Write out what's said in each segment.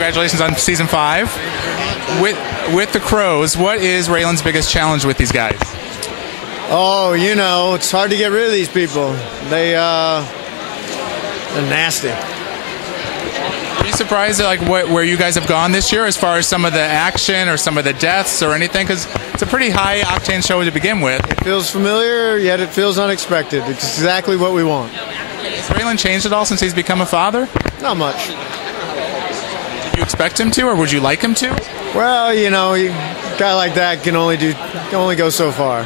Congratulations on season 5. With the Crows, what is Raylan's biggest challenge with these guys? Oh, it's hard to get rid of these people. They're nasty. Are you surprised at where you guys have gone this year as far as some of the action or some of the deaths or anything? Because it's a pretty high-octane show to begin with. It feels familiar, yet it feels unexpected. It's exactly what we want. Has Raylan changed at all since he's become a father? Not much. Did you expect him to, or would you like him to? Well, a guy like that can only go so far.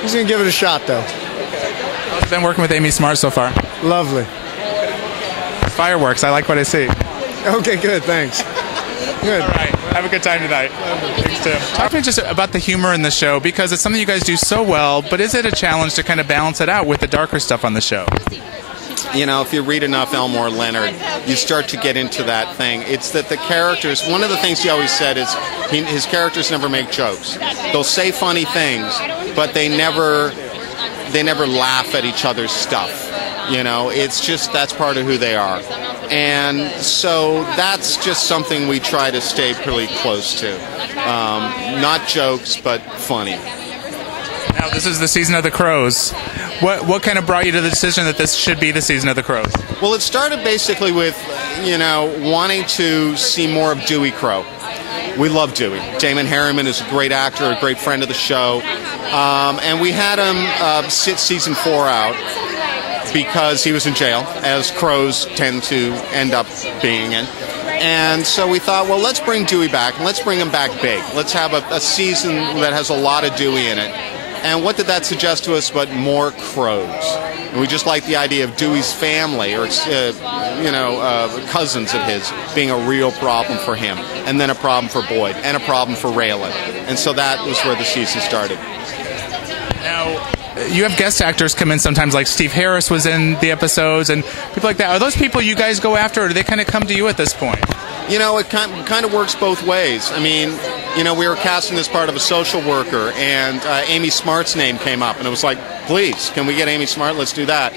He's going to give it a shot, though. How's it been working with Amy Smart so far? Lovely. Fireworks. I like what I see. Okay, good. Thanks. Good. All right. Have a good time tonight. Thanks, Tim. Talk to me just about the humor in the show, because it's something you guys do so well, but is it a challenge to kind of balance it out with the darker stuff on the show? If you read enough Elmore Leonard, you start to get into that thing. It's that the characters, one of the things he always said is his characters never make jokes. They'll say funny things, but they never laugh at each other's stuff. It's just, that's part of who they are. And so that's just something we try to stay pretty close to. Not jokes, but funny. Now, this is the season of the Crows. What kind of brought you to the decision that this should be the season of the Crows? Well, it started basically with, wanting to see more of Dewey Crow. We love Dewey. Damon Harriman is a great actor, a great friend of the show. And we had him sit season 4 out because he was in jail, as crows tend to end up being in. And so we thought, well, let's bring Dewey back, and let's bring him back big. Let's have a season that has a lot of Dewey in it. And what did that suggest to us but more crows? And we just like the idea of Dewey's family, or cousins of his, being a real problem for him, and then a problem for Boyd, and a problem for Raylan. And so that was where the season started. Now, you have guest actors come in sometimes, like Steve Harris was in the episodes, and people like that. Are those people you guys go after, or do they kind of come to you at this point? It kind of works both ways. I mean, we were casting as part of a social worker, and Amy Smart's name came up, and it was like, please, can we get Amy Smart? Let's do that.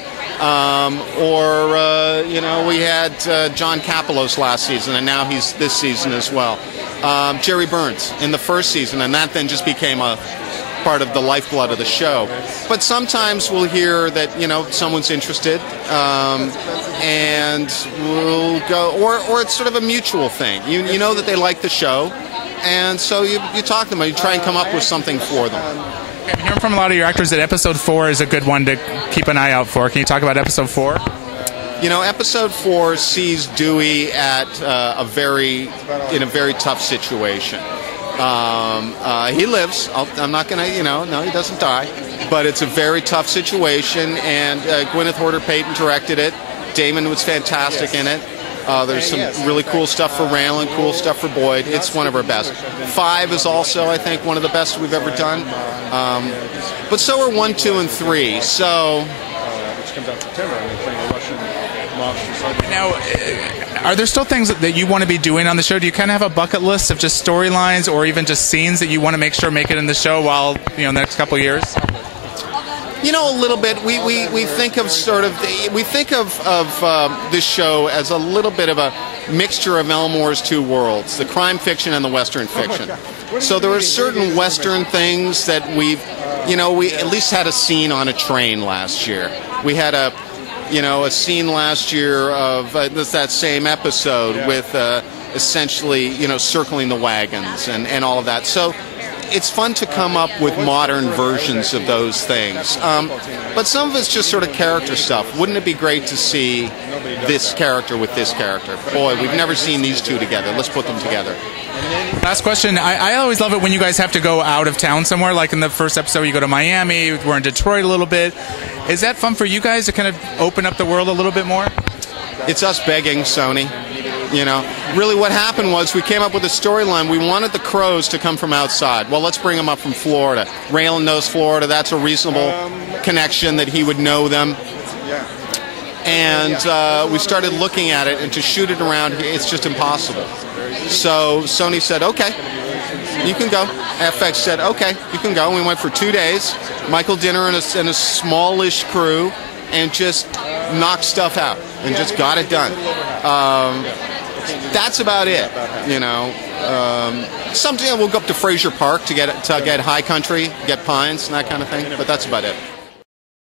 We had John Kapelos last season, and now he's this season as well. Jerry Burns in the first season, and that then just became a part of the lifeblood of the show. But sometimes we'll hear that someone's interested, and we'll go, or it's sort of a mutual thing. You know that they like the show, and so you talk to them, and you try and come up with something for them. I'm hearing from a lot of your actors that episode 4 is a good one to keep an eye out for. Can you talk about episode 4? Episode 4 sees Dewey at in a very tough situation. He lives. I'm not going to, no, he doesn't die. But it's a very tough situation, and Gwyneth Horder-Payton directed it. Damon was fantastic in it. There's some really cool stuff for Raylan, cool stuff for Boyd. It's one of our best. 5 is also, I think, one of the best we've ever done. But so are 1, 2, and 3. So. Now, are there still things that you want to be doing on the show? Do you kind of have a bucket list of just storylines or even just scenes that you want to make sure make it in the show while, the next couple of years? A little bit. We think of this show as a little bit of a mixture of Elmore's two worlds, the crime fiction and the Western fiction. So there are certain Western things that we at least had a scene on a train last year. We had a scene last year of that same episode with essentially, circling the wagons and all of that. So it's fun to come up with modern versions of those things. But some of it's just sort of character stuff. Wouldn't it be great to see this character with this character? Boy, we've never seen these two together. Let's put them together. Last question. I always love it when you guys have to go out of town somewhere. Like in the first episode, you go to Miami. We're in Detroit a little bit. Is that fun for you guys to kind of open up the world a little bit more? It's us begging Sony. Really what happened was we came up with a storyline. We wanted the Crows to come from outside. Well, let's bring them up from Florida. Raylan knows Florida. That's a reasonable connection that he would know them. And we started looking at it, and to shoot it around here, it's just impossible. So Sony said, okay, you can go. FX said, okay, you can go. And we went for 2 days. Michael Dinner and a smallish crew, and just knocked stuff out and just got it done. That's about it. You know, someday we'll go up to Fraser Park to get high country, get pines and that kind of thing. But that's about it.